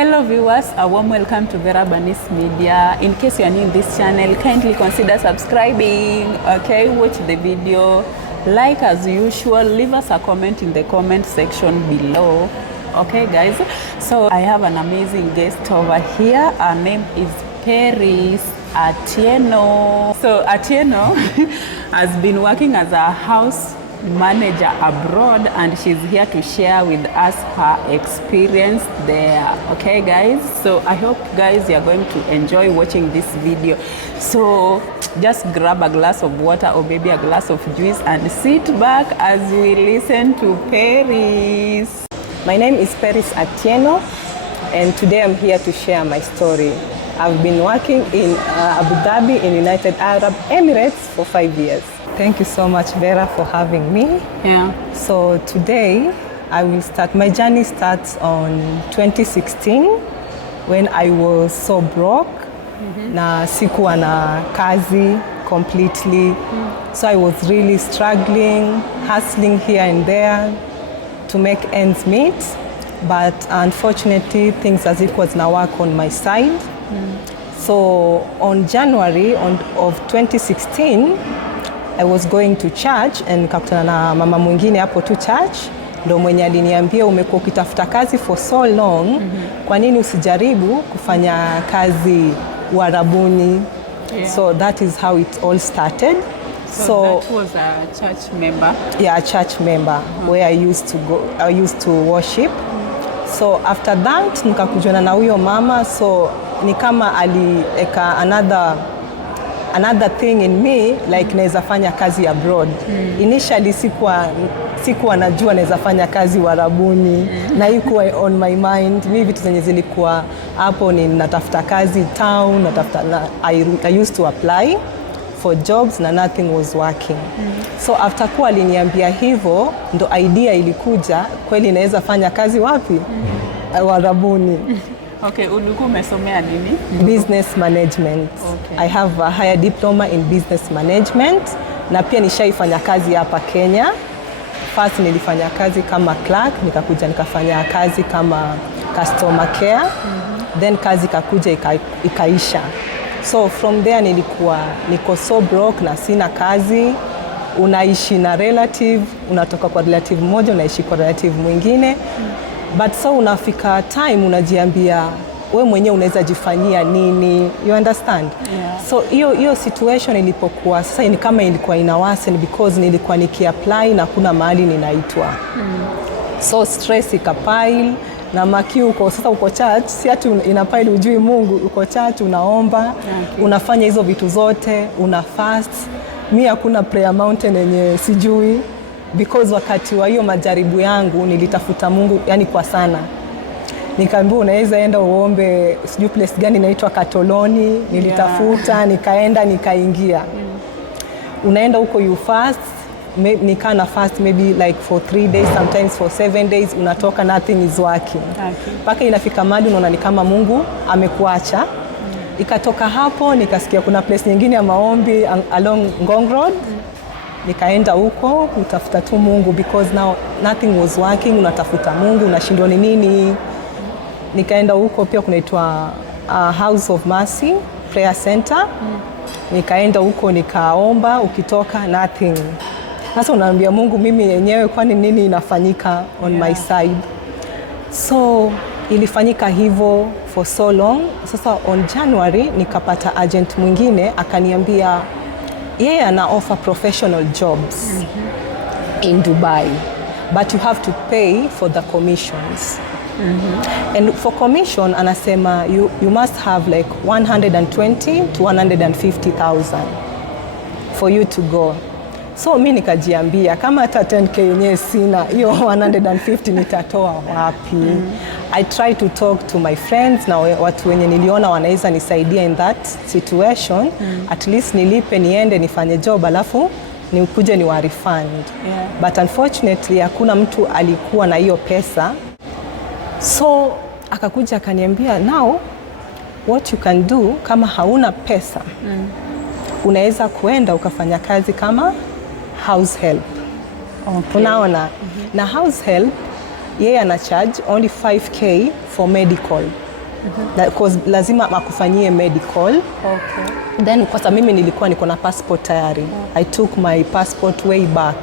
Hello viewers, a warm welcome to Vera Banis Media. In case you are new in this channel, kindly consider subscribing, okay? Watch the video, like as usual, leave us a comment in the comment section below. Okay guys, so I have an amazing guest over here. Her name is Paris Atieno. So Atieno has been working as a house manager abroad, and she's here to share with us her experience there. Okay guys, so I hope guys you're going to enjoy watching this video. So just grab a glass of water or maybe a glass of juice and sit back as we listen to Paris. My name is Paris Atieno, and today I'm here to share my story. I've been working in Abu Dhabi in United Arab Emirates for 5 years. Thank you so much, Vera, for having me. Yeah. So today I will start. My journey starts on 2016 when I was so broke. Na sikuwa na kazi completely. So I was really struggling, hustling here and there to make ends meet. But unfortunately, things as it was now work on my side. So on January of 2016, I was going to church and nikakutana na mama mwingine hapo tu church, ndo mwenye aliniambia umekuwa ukitafuta kazi for so long, kwa nini usijaribu kufanya kazi Uarabuni? Yeah. So that is how it all started. So that was a church member? Yeah, a church member where I used to worship. So after that nikakujana na huyo mama, so ni kama alieka another thing in me, like naweza fanya kazi abroad. Initially sikuwa najua naweza fanya kazi Uarabuni, na ikuwa on my mind. Mimi vitu zenye zilikuwa hapo ni natafuta kazi town, I used to apply for jobs na nothing was working. So after kuwa aliniambia hivyo, ndo idea ilikuja, kweli naweza fanya kazi wapi? Uarabuni. Okay, ulikuwa umesomea nini? Business management. Okay. I have a higher diploma in business management, na pia nishaifanya kazi hapa Kenya. First nilifanya kazi kama clerk, nikakuja nikafanya kazi kama customer care. Then kazi kakuja ikaisha. So from there niko so broke na sina kazi. Unaishi na relative, unatoka kwa relative mmoja unaishi kwa relative mwingine. But so unafika time unajiambia we mwenyewe unaweza jifanyia nini, you understand? Yeah. So hiyo situation ilipokuwa sasa ni kama ilikuwa inawasen because nilikuwa nikiapply na kuna mahali ninaitwa. So stress ikapile na maki uko sasa uko church, si ati inapile ujui Mungu, uko church unaomba, okay. Unafanya hizo vitu zote, una fast. Mimi hakuna prayer mountain yenye sijui, because wakati wa hiyo majaribu yangu nilitafuta Mungu yani kwa sana. Nikaambiwa unaweza enda uombe sijui place gani inaitwa Katoloni, nilitafuta, yeah. Nikaenda nikaingia. Unaenda huko you fast, nikaa na fast maybe like for 3 days, sometimes for 7 days, unatoka nothing is working. Paka inafika mahali unaona ni kama Mungu amekuacha. Ikatoka hapo nikasikia kuna place nyingine ya maombi along Ngong Road. Nikaenda huko utafuta tu Mungu because now nothing was working. Unatafuta Mungu unashindwa ni nini. Nikaenda huko pia kunaitwa House of Mercy Prayer Center. Nikaenda huko nikaomba, ukitoka nothing. Sasa unaambia Mungu mimi yenyewe kwani nini inafanyika on my side. So ilifanyika hivyo for so long. Sasa on January nikapata agent mwingine akaniambia yeye ana offer professional jobs in Dubai, but you have to pay for the commissions. And for commission anasema you must have like 120 to 150,000 for you to go. So mimi nikajiambia kama hata 10k yenyewe sina, hiyo 150 nitatoa wapi? I try to talk to my friends na watu wenye niliona wanaweza nisaidia in that situation. At least nilipe niende nifanye job alafu nikuje ni wa refund. Yeah. But unfortunately hakuna mtu alikuwa na hiyo pesa. So akakuja akaniambia now what you can do kama hauna pesa. Unaweza kuenda ukafanya kazi kama house help. Okay. Unaona? Na house help yeye ana charge only 5k for medical. Because lazima akufanyie medical. Okay. Then kwa sababu mimi nilikuwa niko na passport tayari. I took my passport way back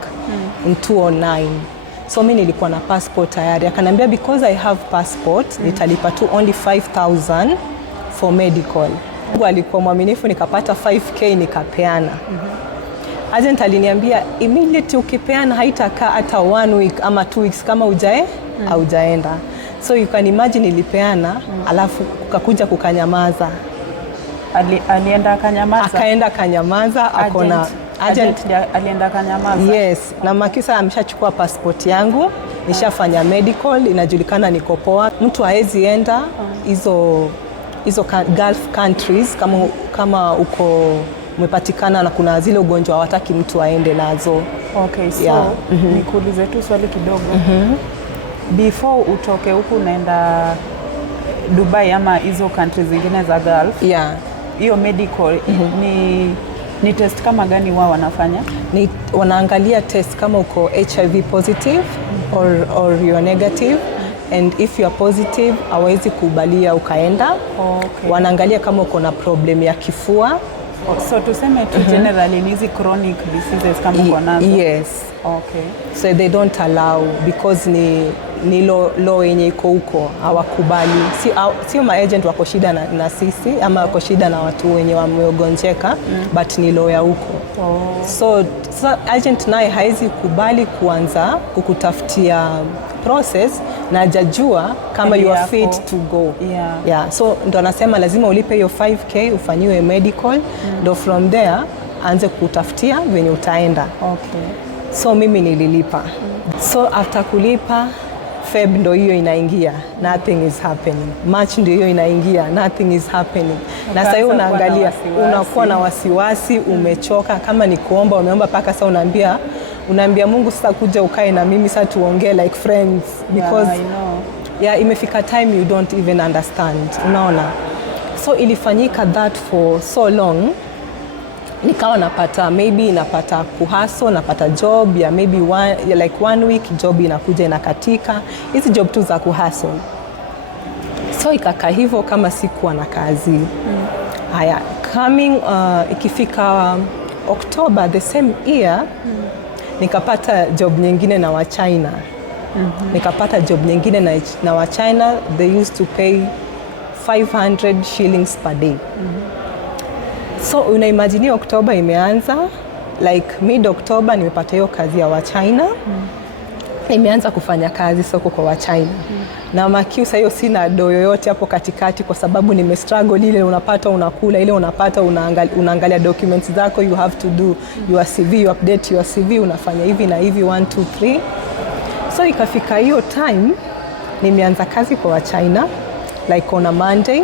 in 2009. So mimi nilikuwa na passport tayari. Akaniambia because I have passport, nitalipa tu only 5,000 for medical. Alikuwa mwaminifu, nikapata 5K nikapeana. Agent aliniambia immediately ukipeana haitakaa hata 1 week ama 2 weeks kama hujaenda. So you can imagine nilipeana alafu kukakuja kukanyamaza. Alienda akanyamaza? Akaenda kanyamaza, akona agent alienda akanyamaza. Yes, na Makisa ameshachukua passport yangu, nishafanya medical, inajulikana niko poa. Mtu haezi enda hizo Gulf countries kama uko umepatikana na kuna zile ugonjwa hawataki mtu aende nazo. Okay, so nikuulize tu swali kidogo. Before utoke huku unaenda Dubai ama hizo countries zingine za Gulf, hiyo medical ni test kama gani wao wanafanya? Wanaangalia test kama uko HIV positive or you are negative, and if you are positive hawezi kubalia ukaenda. Okay. Wanaangalia kama uko na problem ya kifua. So tuseme tu generally hizi chronic diseases kama uko nazo. Yes. Okay. So they don't allow because ni law yenye iko huko hawakubali. Sio maagent wako shida na sisi ama wako shida na watu wenye wamegonjeka, but ni law ya huko. So agent naye haizi kubali kuanza kukutafutia process na hajajua kama you are fit to go. Yeah. So ndo anasema lazima ulipe hiyo 5K ufanyiwe medical, ndo from there aanze kutafutia venye utaenda. Okay. So mimi nililipa. So after kulipa, Feb ndo hiyo inaingia, nothing is happening. March ndo hiyo inaingia, nothing is happening. Na sasa hiyo unaangalia, unakuwa na wasiwasi, umechoka. Kama ni kuomba, umeomba paka sasa unaambia Mungu sasa kuja ukae na mimi sasa tuongee like friends, because I know. Yeah, imefika time you don't even understand. Unaona? So ilifanyika that for so long. Nikawa napata kuhaso, napata job ya maybe like 1 week, job inakuja inakatika. Hizi job tu za kuhaso. So ikaka hivyo kama sikuwa na kazi. Haya, ikifika October the same year, nikapata job nyingine na wa China. Nikapata job nyingine na wa China. They used to pay 500 shillings per day. So unaimagine Oktoba imeanza, like mid October nimepata hiyo kazi ya wa China. Nimeanza kufanya kazi soko kwa wa China. Na makiusa hiyo sina do yoyote hapo katikati kwa sababu nimestruggle. Ile unapata unakula, ile unapata unaangalia documents zako, you have to do your CV, you update your CV, unafanya hivi na hivi 1 2 3. So ikafika hiyo time nimeanza kazi kwa wa China like on a Monday,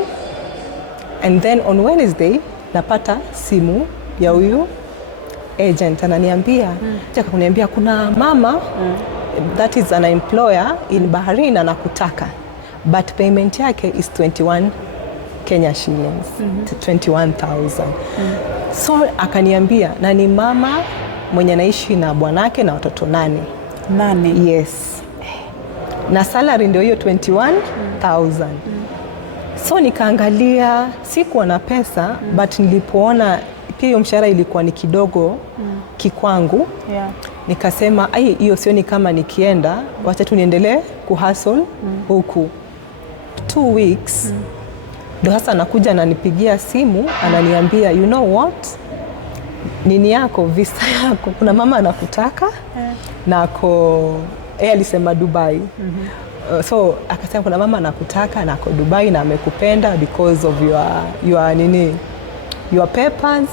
and then on Wednesday napata simu ya huyu agent ananiambia, kuniambia kuna mama that is an employer in Bahrain anakutaka, but payment yake is 21 Kenya shillings, 21,000. So akaniambia, na ni mama mwenye naishi na bwanake na watoto 8. Yes. Na salary ndio hiyo 21,000. So nikaangalia, sikuwa na pesa, but nilipoona pia hiyo mshahara ilikuwa ni kidogo kikwangu. Nikasema hiyo sioni kama nikienda, wacha tu niendelee kuhustle huku. 2 weeks ndio hasa anakuja na nipigia simu, ananiambia you know what, nini yako, visa yako, kuna mama anakutaka na alisema Dubai. So akasema kuna mama anakutaka na ako Dubai na amekupenda because of your papers,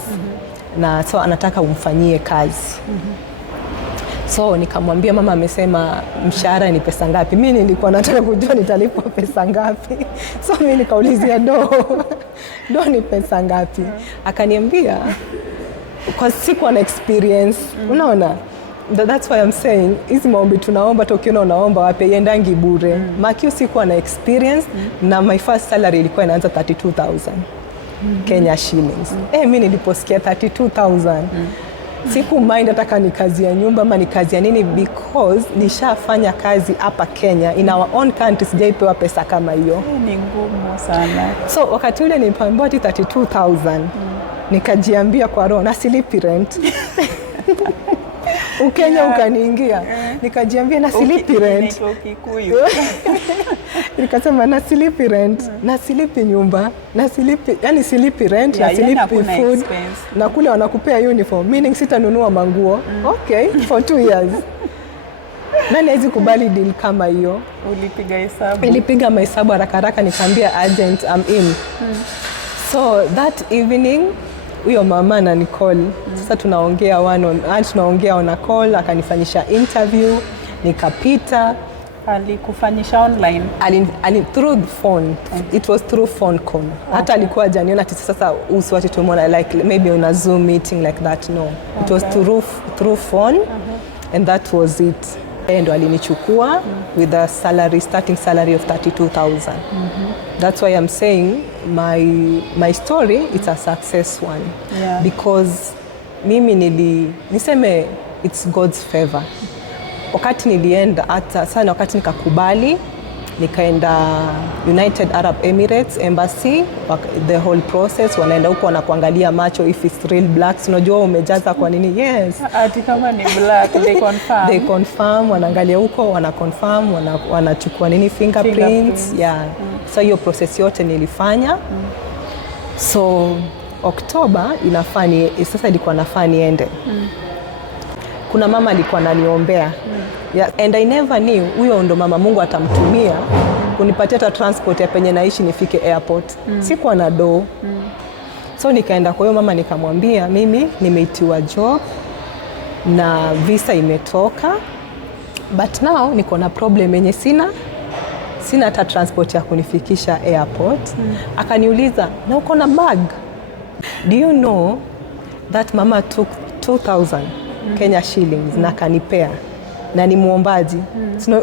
na so anataka umfanyie kazi. So nikamwambia mama amesema mshahara ni pesa ngapi. Mimi nilikuwa nataka kujua nitalipwa pesa ngapi. So mimi nikaulizia do ni pesa ngapi. Akaniambia kwa sikuwa na experience. Unaona? That's why I'm saying hizi maombi tunaomba tokiona unaomba wape yendangi bure. Makio sikuwa na experience na my first salary ilikuwa inaanza 32,000 Kenya shillings. Mimi niliposikia 32,000 Siku mind hata ni kazi ya nyumba ama ni kazi ya nini, because nishafanya kazi hapa Kenya, in our own country sijaipewa pesa kama hiyo. Ni ngumu sana. So wakati ule nilipoambiwa 32,000 nikajiambia kwa roho na silipi rent. Ukenya ukaniingia, nikajiambia na silipi rent. Nikasema na silipi rent, na silipi nyumba, na silipi, yani silipi rent, na silipi food, na kule wanakupea uniform, meaning sitanunua manguo. Okay, for 2 years. Nani hawezi kubali deal kama hiyo? Ulipiga hesabu? Nilipiga mahesabu haraka nikaambia agent I'm in. So that evening huyo mama ananicall. Sasa tunaongea tunaongea on a call, akanifanyisha interview, nikapita. Alikufanyisha online? Through the phone. It was through phone call. Hata alikuwa janiona ati sasa uso watu tumeona like maybe on a Zoom meeting like that, no. It was through phone and that was it. Ndo alinichukua with a starting salary of 32,000. That's why I'm saying my story, it's a success one. Yeah. Because mimi niseme it's God's favor. Wakati nilienda hata sana, wakati nikakubali nikaenda United Arab Emirates Embassy, the whole process wanaenda huko wanakuangalia macho if it's real black, unajua umejaza kwa nini. Yes, ati kama ni black they confirm wanaangalia huko, wana confirm, wanachukua nini fingerprints. Yeah. So hiyo process yote nilifanya. So Oktoba sasa ilikuwa nafaa niende. Kuna mama alikuwa ananiombea. Yeah, and I never knew huyo ndo mama Mungu atamtumia kunipatia hata transport ya penye naishi nifike airport. Sikuwa na do. So nikaenda kwa huyo mama nikamwambia mimi nimeitiwa job na visa imetoka, but now niko na problem yenye sina hata transport ya kunifikisha airport. Akaniuliza, na uko na bag? Do you know that mama took 2,000 Kenya shillings na kanipea, na ni muombaji.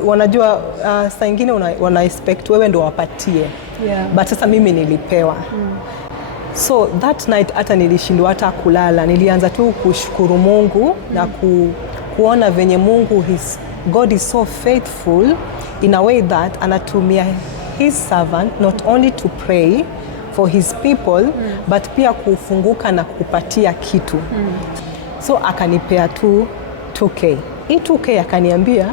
Wanajua saa ingine wana expect wewe ndo wapatie. Yeah. But sasa mimi nilipewa. So that night hata nilishindwa hata kulala. Nilianza tu kushukuru Mungu na kuona venye God is so faithful in a way that anatumia his servant not only to pray for his people but pia kufunguka na kupatia kitu. So akanipea 2K. Hii 2K akaniambia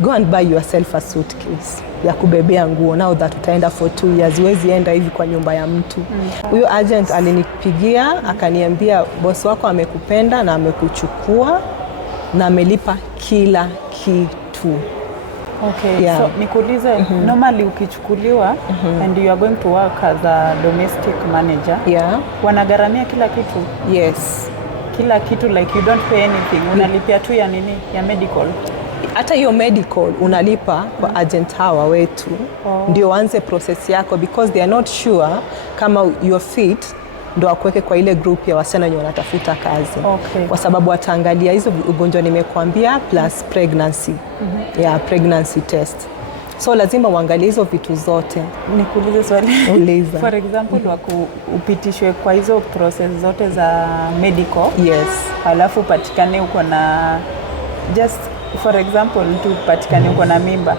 go and buy yourself a suitcase ya kubebea nguo, now that utaenda for 2 years, huwezi enda hivi kwa nyumba ya mtu. Huyo agent alinipigia akaniambia boss wako amekupenda na amekuchukua na amelipa kila kitu. Okay, yeah. So nikuulize, normally ukichukuliwa and you are going to work as a domestic manager, yeah, wanagaramia kila kitu? Yes. Kila kitu, like you don't pay anything, unalipia tu ya nini, ya medical? Hata hiyo medical unalipa kwa agent hawa wetu. Ndio waanze process yako, because they are not sure kama you're fit ndo akuweke kwa ile group ya wasichana wenye wanatafuta kazi. Okay. Kwa sababu wataangalia hizo ugonjwa nimekuambia plus pregnancy. Yeah, pregnancy test. So lazima uangalie hizo vitu zote. Nikuulize swali. Uliza. For example, upitishwe kwa hizo process zote za medical. Yes. Halafu patikane uko na just for example mtu patikane uko na mimba.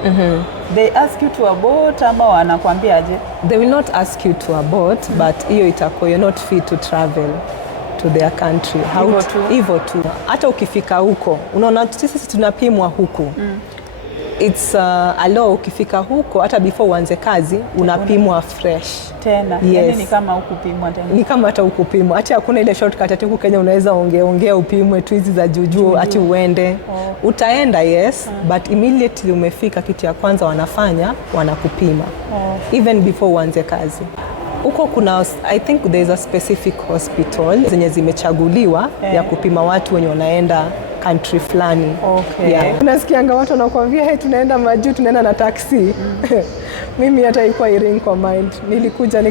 They ask you to abort ama wanakuambia aje? They will not ask you to abort, but hiyo itakuwa you're not fit to travel to their country. Hivyo tu. Hata ukifika huko, unaona sisi tunapimwa huku. It's a law, ukifika huko hata before uanze kazi unapimwa fresh tena. Yes. Yani ni kama hukupimwa tena. Ni kama hata hukupimwa. Hata hakuna ile shortcut ati huko Kenya unaweza ongea upimwe tu hizi za juju ati uende. Utaenda yes, but immediately umefika kitu ya kwanza wanakupima. Even before uanze kazi. Huko kuna I think there is a specific hospital zenye zimechaguliwa ya kupima watu wenye wanaenda country fulani. Okay. Yeah. Unasikianga watu wanakuambia hey, tunaenda majuu, tunaenda na taxi. Mimi hata ilikuwa iring kwa mind. Nilikuja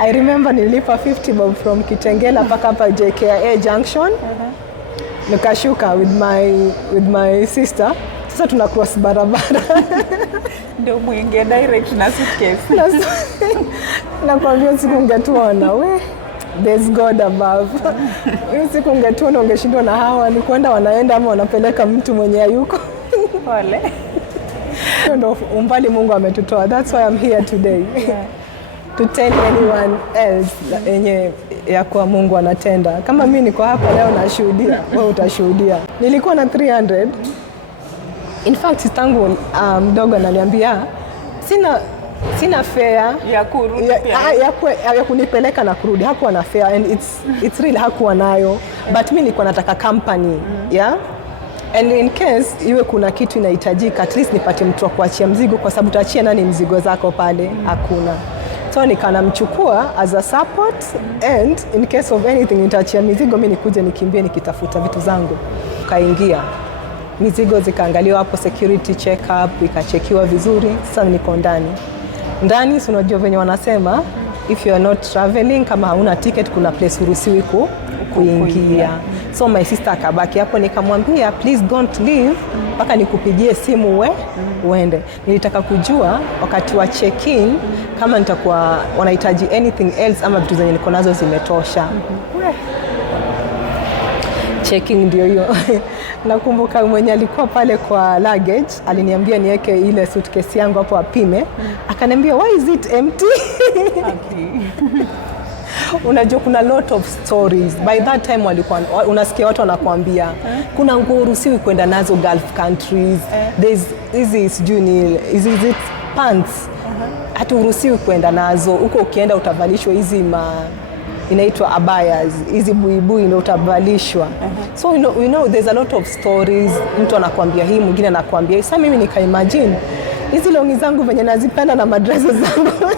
I remember nilipa 50 bob from Kitengela mpaka hapa JKIA Junction. Nikashuka with my sister. Sasa tuna cross barabara. Ndio muingie direct na suitcase. Nakwambia siku ungetuona we. there's God above. Hiyo siku ungetuona ungeshindwa na hawa ni kwenda wanaenda ama wanapeleka mtu mwenye hayuko. Pole. Ndio umbali Mungu ametutoa. That's why I'm here today. Yeah. To tell anyone else yenye ya kwa Mungu anatenda. Kama mimi niko hapa leo nashuhudia, wewe utashuhudia. Nilikuwa na 300. In fact tangu mdogo ananiambia sina fare ya kurudi ya kunipeleka na kurudi. Hakuwa na fare and it's really hakuwa nayo. But mimi nilikuwa nataka company, yeah? And in case iwe kuna kitu inahitajika, at least nipate mtu wa kuachia mzigo, kwa sababu utaachia nani mzigo zako pale? Hakuna. So nikanamchukua as a support and in case of anything nitaachia mizigo, mimi nikuje nikimbie nikitafuta vitu zangu. Kaingia. Mizigo zikaangaliwa hapo, security check up, ikachekiwa vizuri. Sasa niko ndani si unajua venye wanasema if you are not traveling, kama hauna ticket kuna place uruhusiwi kuingia. So my sister akabaki hapo, nikamwambia please don't leave mpaka nikupigie simu uende. Nilitaka kujua wakati wa check in kama nitakuwa wanahitaji anything else ama vitu zenye niko nazo zimetosha. Checking ndio hiyo. Nakumbuka mwenye alikuwa pale kwa luggage aliniambia niweke ile suitcase yangu hapo apime. Akaniambia why is it empty? Okay. Unajua kuna lot of stories. By that time walikuwa unasikia watu wanakuambia kuna nguo uruhusiwi kwenda nazo Gulf countries. There's is it pants. Haturuhusiwi kwenda nazo. Huko ukienda utavalishwa hizi inaitwa abayas, hizi buibui ndio utavalishwa. So you know there's a lot of stories. Mtu anakuambia hii, mwingine anakuambia. Sasa mimi nikaimagine hizi longi zangu venye nazipenda na madrazo zangu.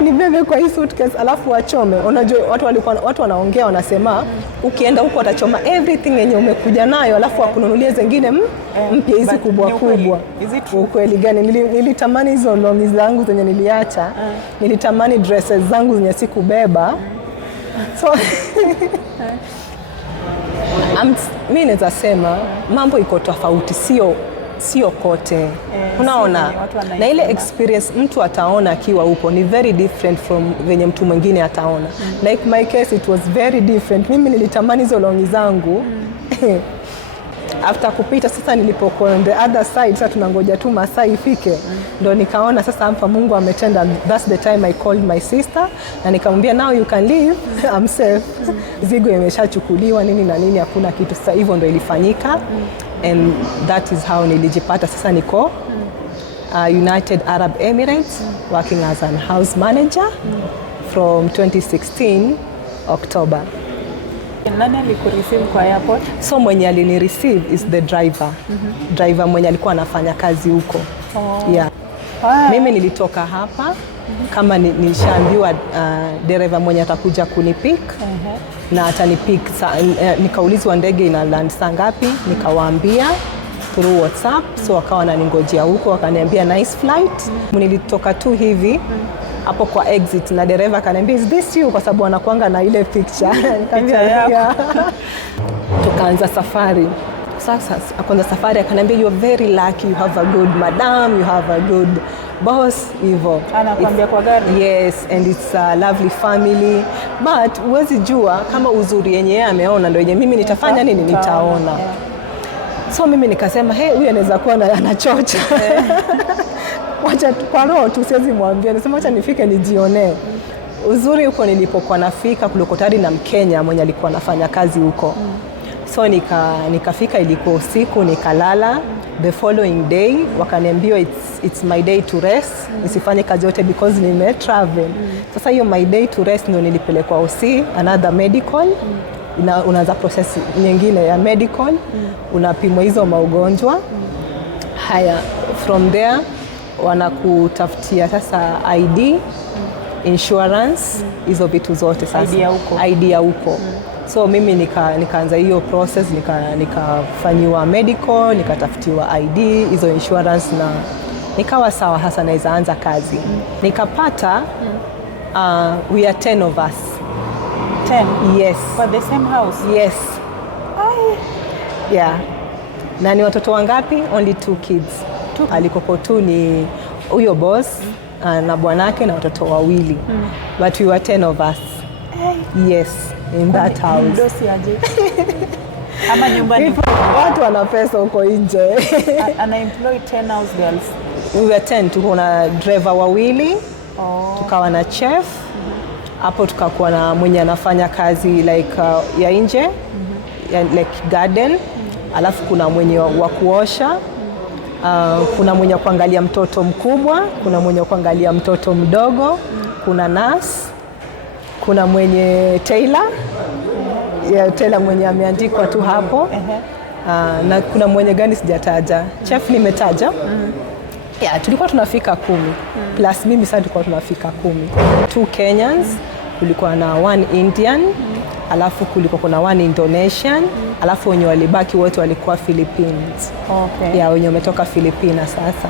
Nibebe kwa hii suitcase alafu wachome. Unajua watu wanaongea wanasema ukienda huko watachoma everything yenye umekuja nayo alafu wakununulie zingine mpya hizi kubwa. Ukweli gani? Nilitamani hizo longi zangu zenye niliacha. Nilitamani dresses zangu zenye sikubeba. So mimi naweza sema mambo iko tofauti, sio kote. Unaona? Na ile experience mtu ataona akiwa huko ni very different from venye mtu mwingine ataona. Like my case it was very different. Mimi nilitamani hizo longi zangu. After kupita sasa nilipokuwa on the other side, sasa tunangoja tu masaa ifike. Ndio nikaona sasa hapa Mungu ametenda. That's the time I called my sister na nikamwambia now you can leave. I'm safe. Zigo imeshachukuliwa nini na nini, hakuna kitu. Sasa hivyo ndio ilifanyika. And that is how nilijipata sasa niko United Arab Emirates working as an house manager from 2016 October. Nani alikureceive kwa airport? So mwenye alinireceive is the driver. Driver mwenye alikuwa anafanya kazi huko. Yeah. Mimi nilitoka hapa kama nilishaambiwa dereva mwenye atakuja kunipick na atanipick. Nikaulizwa ndege ina land saa ngapi, nikawaambia through WhatsApp. So wakawa wananingojea huko, wakaniambia nice flight. Nilitoka tu hivi hapo kwa exit na dereva akaniambia is this you, kwa sababu anakuanga na ile picture. Nikamwambia tukaanza safari. Sasa akaanza safari akaniambia you are very lucky, you have a good madam, you have a good boss. Hivyo anakuambia kwa gari. Yes, and it's a lovely family, but huwezi jua kama uzuri yenye yeye ameona ndio yenye mimi nitafanya nini, nitaona. So mimi nikasema huyu anaweza kuwa anachocha. Wacha kwa roho tu, siwezi mwambia. Nasema acha nifike nijionee. Uzuri huko nilipokuwa nafika kulikuwa tayari na Mkenya mwenye alikuwa anafanya kazi huko. So nikafika ilikuwa usiku, nikalala. The following day wakaniambia it's my day to rest. Nisifanye kazi yote because nime travel. Sasa hiyo my day to rest ndio nilipelekwa OC, another medical. Unaanza process nyingine ya medical. Unapimwa hizo maugonjwa. Haya, from there wanakutafutia sasa ID, insurance, hizo vitu zote sasa. ID ya huko. So mimi nikaanza hiyo process, nikafanyiwa medical, nikatafutiwa ID, hizo insurance na nikawa sawa hasa naweza anza kazi. Nikapata we are 10 of us. 10? Yes. For the same house? Yes. Yeah. Na ni watoto wangapi? Only 2 kids. Alikoko tu ni huyo boss na bwanake na watoto wawili. But we were 10 of us. Yes, in that house. Mdosi aje? Ama nyumbani? Watu wana pesa huko nje. Ana employ 10 house girls. We were 10, tuko na driver wawili, tukawa na chef, hapo tukakuwa na mwenye anafanya kazi like ya nje, like garden, alafu kuna mwenye wa kuosha, kuna mwenye wa kuangalia mtoto mkubwa, kuna mwenye wa kuangalia mtoto mdogo, kuna nurse, kuna mwenye tailor, tailor mwenye ameandikwa tu hapo, na kuna mwenye gani sijataja, chef nimetaja. Tulikuwa tunafika 10 plus mimi sasa tulikuwa tunafika 10. 2 Kenyans, kulikuwa na 1 Indian, alafu kulikuwa kuna 1 Indonesian, alafu wenye walibaki wote walikuwa Philippines. Okay. Wenye wametoka Filipina sasa.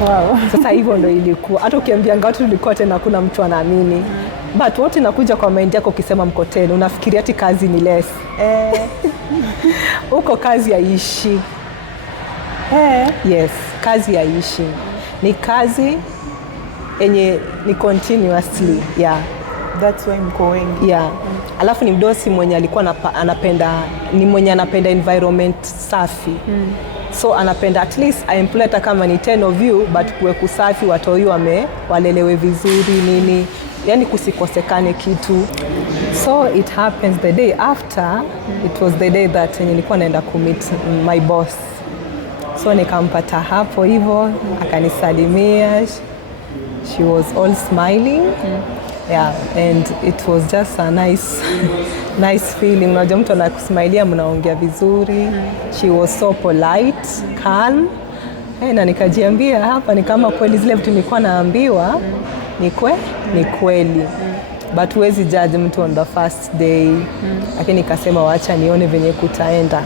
Wow. Sasa hivyo ndio ilikuwa. Hata ukiambia watu tulikuwa tena kuna mtu anaamini. But wote nakuja kwa mind yako ukisema mkoteni, unafikiria ati kazi ni less. Huko kazi haiishi. Yes, kazi haiishi. Ni kazi yenye ni continuously. That's why mko wengi. Alafu ni mdosi mwenye alikuwa anapenda environment safi. So anapenda at least I employ hata kama ni 10 of you but kuwe kusafi, watoi walelewe vizuri nini, yani kusikosekane kitu. So it happens the day after, it was the day that nilikuwa naenda meet my boss. So nikampata hapo hivyo, akanisalimia. She was all smiling. And it was just a nice feeling. Unajua mtu anakusmailia, mnaongea vizuri. She was so polite, calm. Na nikajiambia hapa ni kama kweli zile vitu nilikuwa naambiwa ni kweli. But huwezi judge mtu on the first day. Lakini nikasema wacha nione venye kutaenda.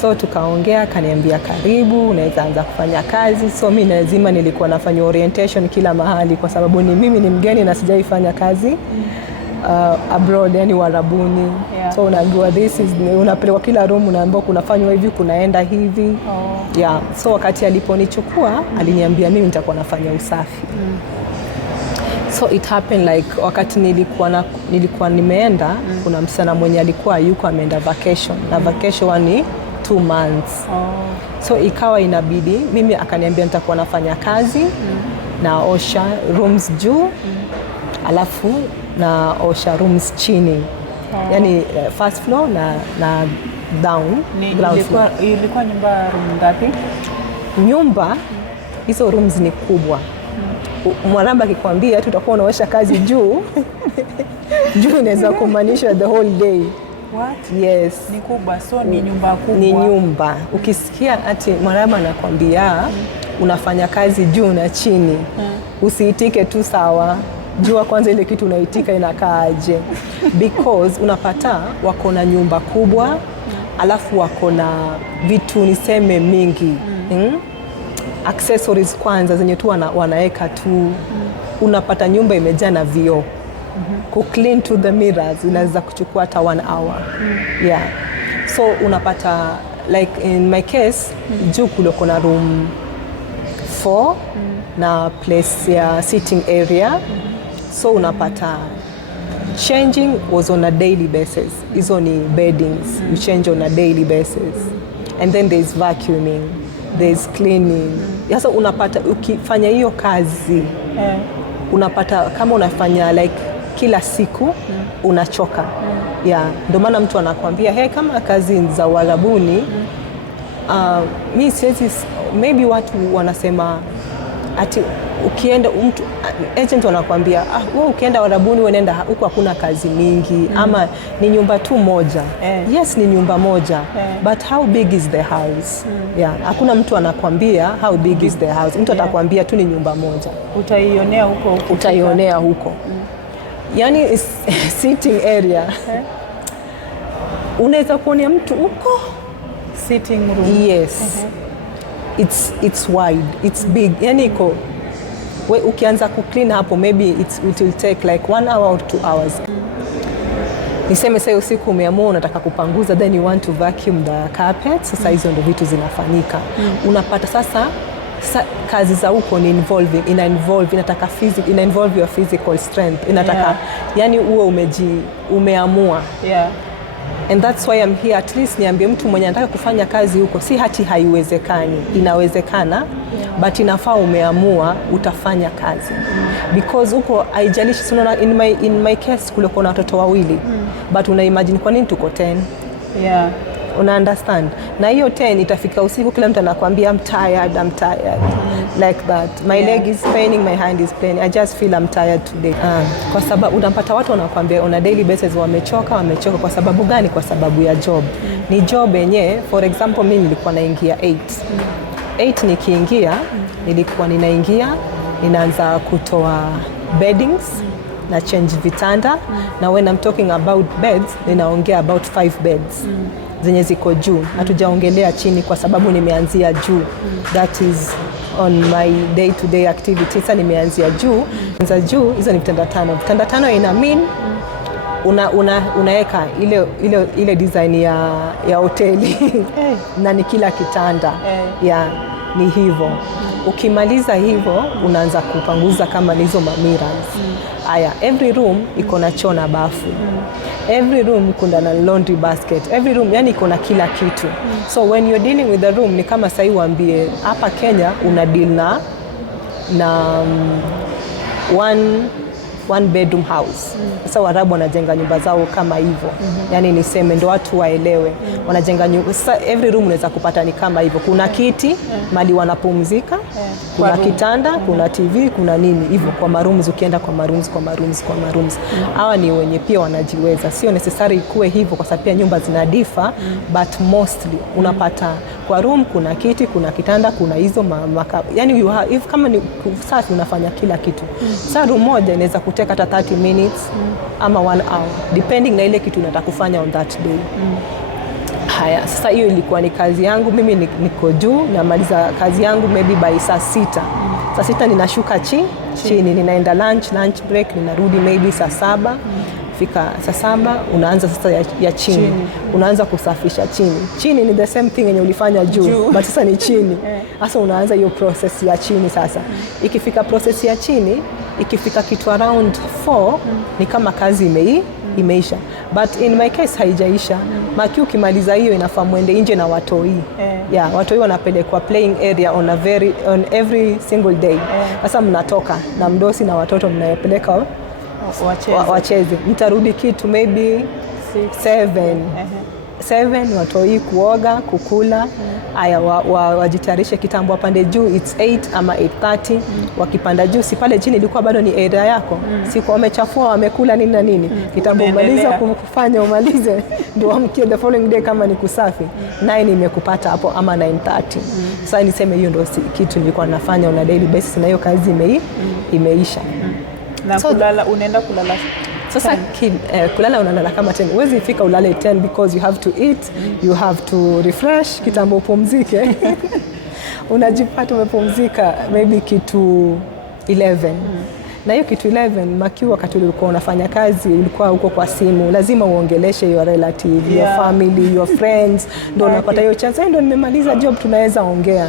So tukaongea, kaniambia karibu, unaweza anza kufanya kazi. So mimi lazima nilikuwa nafanya orientation kila mahali kwa sababu mimi ni mgeni na sijaifanya kazi abroad, yani Warabuni. So unaambiwa unapelekwa kila room, unaambiwa kunafanywa hivi, kunaenda hivi. So wakati aliponichukua, aliniambia mimi nitakuwa nafanya usafi. So it happened like wakati nilikuwa nimeenda, kuna msichana mwenye alikuwa yuko ameenda vacation. Na vacation ni 2 months. So ikawa inabidi mimi, akaniambia nitakuwa nafanya kazi na osha rooms juu, alafu na osha rooms chini. Yani first floor na down. Ilikuwa nyumba room ngapi? Nyumba hizo rooms ni kubwa. Mwanamba akikwambia tutakuwa unaosha kazi juu juu inaweza kumaanisha the whole day. What? Yes. Ni kubwa, so ni nyumba kubwa. Ni nyumba. Ukisikia ati mwanamba anakwambia unafanya kazi juu na chini, usiitike tu sawa. Jua kwanza ile kitu unaitika inakaaje. Because unapata wako na nyumba kubwa, alafu wako na vitu niseme mingi. Accessories kwanza zenye tu wanaeka tu. Unapata nyumba imejaa na vioo. Clean to the mirrors inaweza kuchukua hata 1 hour. So unapata like in my case, juu kulikuwa na room 4 na place ya sitting area. So unapata changing was on a daily basis. Hizo ni beddings, you change on a daily basis. And then there's vacuuming, there's cleaning. Sasa unapata ukifanya hiyo kazi, unapata kama unafanya like kila siku, unachoka. Ndio maana mtu anakuambia kama kazi za Warabuni, mimi siwezi, maybe watu wanasema ati ukienda mtu agent wanakuambia wewe ukienda Warabuni unaenda huko hakuna kazi mingi, ama ni nyumba tu moja. Yes, ni nyumba moja. But how big is the house? Hakuna mtu anakuambia how big is the house. Mtu atakwambia tu ni nyumba moja. Utaionea huko. Utaionea huko. Yani sitting area. Unaweza kuonea mtu huko sitting room. Yes. It's wide, it's big. Yani iko ukianza kuclean hapo, maybe it will take like 1 hour or 2 hours. Niseme sasa usiku umeamua unataka kupanguza, then you want to vacuum the carpet. Sasa hizo ndio vitu zinafanyika. Unapata sasa Sasa kazi za huko ni inataka ina involve your physical strength, inataka yani uwe umeamua. And that's why I'm here, at least niambie mtu mwenye anataka kufanya kazi huko, si hati haiwezekani, inawezekana, but inafaa umeamua utafanya kazi. Because huko haijalishi, unaona in my case kule kuna watoto wawili, but una imagine kwa nini tuko 10? Una understand? Na hiyo 10 itafika usiku kila mtu anakuambia I'm tired like that. My leg is paining, my hand is paining. I just feel I'm tired today. Kwa sababu unapata watu wanakuambia on a daily basis wamechoka kwa sababu gani? Kwa sababu ya job. Ni job yenyewe. For example, mimi nilikuwa naingia 8 nikiingia, nilikuwa ninaanza kutoa beddings na change vitanda, na when I'm talking about beds ninaongea about 5 beds zenye ziko juu. Hatujaongelea chini kwa sababu nimeanzia juu. That is on my day to day activity. Sasa nimeanzia juu. Za juu hizo ni vitanda 5. Vitanda 5 ina mean unaweka ile design ya hoteli na ni kila kitanda. Ni hivyo. Ukimaliza hivyo unaanza kupanguza kama hizo mirrors. Aya, every room iko na choo na bafu. Every room kuna na laundry basket. Every room yani iko na kila kitu. So when you're dealing with the room, ni kama sasa uambie hapa Kenya una deal na one bedroom house. Sasa Waarabu wanajenga nyumba zao kama hivyo. Yani niseme ndio watu waelewe. Wanajenga nyumba. Sasa every room unaweza kupata ni kama hivyo. Kuna kiti, mali wanapumzika, kuna kitanda, kuna TV, kuna nini hivyo kwa marooms. Ukienda kwa marooms. Hawa ni wenye pia wanajiweza. Sio necessary kuwe hivyo kwa sababu pia nyumba zina differ, but mostly unapata kwa room kuna kiti, kuna kitanda, kuna hizo yani if kama ni safi unafanya kila kitu. Sasa room moja inaweza kuteka hata 30 minutes ama 1 hour depending na ile kitu unataka kufanya on that day. Haya, sasa hiyo ilikuwa ni kazi yangu. Mimi niko juu na maliza kazi yangu maybe by saa 6. Saa 6 ninashuka chini, ninaenda lunch break, ninarudi maybe saa 7. Fika saa 7 unaanza sasa ya chini. Unaanza kusafisha chini ni the same thing yenye ulifanya juu, but sasa ni chini. Sasa unaanza hiyo process ya chini sasa. Ikifika process ya chini, ikifika kitu around 4 ni kama kazi imeisha, but in my case haijaisha. Maki ukimaliza hiyo inafaa muende nje na watoi. Watoi wanapelekwa playing area on every single day. Sasa mnatoka na mdosi na watoto mnayepeleka wacheze. Mtarudi kitu maybe 7 watoi kuoga, kukula. Aya, wajitayarishe kitambo wapande juu, it's 8 ama 8:30. Wakipanda juu, si pale chini ilikuwa bado ni area yako. Siku wamechafua, wamekula nini na nini. Kitambo umaliza kufanya umalize ndio amkie the following day kama ni kusafi. 9 imekupata hapo ama 9:30. Sasa niseme hiyo ndio kitu nilikuwa nafanya on a daily basis, na hiyo kazi imeisha. Na kulala, unaenda kulala sasa kulala unalala kama 10. Huwezi fika ulale 10 because you have to eat, you have to refresh, kitambo upumzike. Unajipata umepumzika maybe kitu 11. Na hiyo kitu 11 Maki, wakati ulikuwa unafanya kazi ulikuwa huko kwa simu, lazima uongeleshe your relative, your family, your friends, ndio unapata hiyo chance. Ndio nimemaliza job, tunaweza ongea.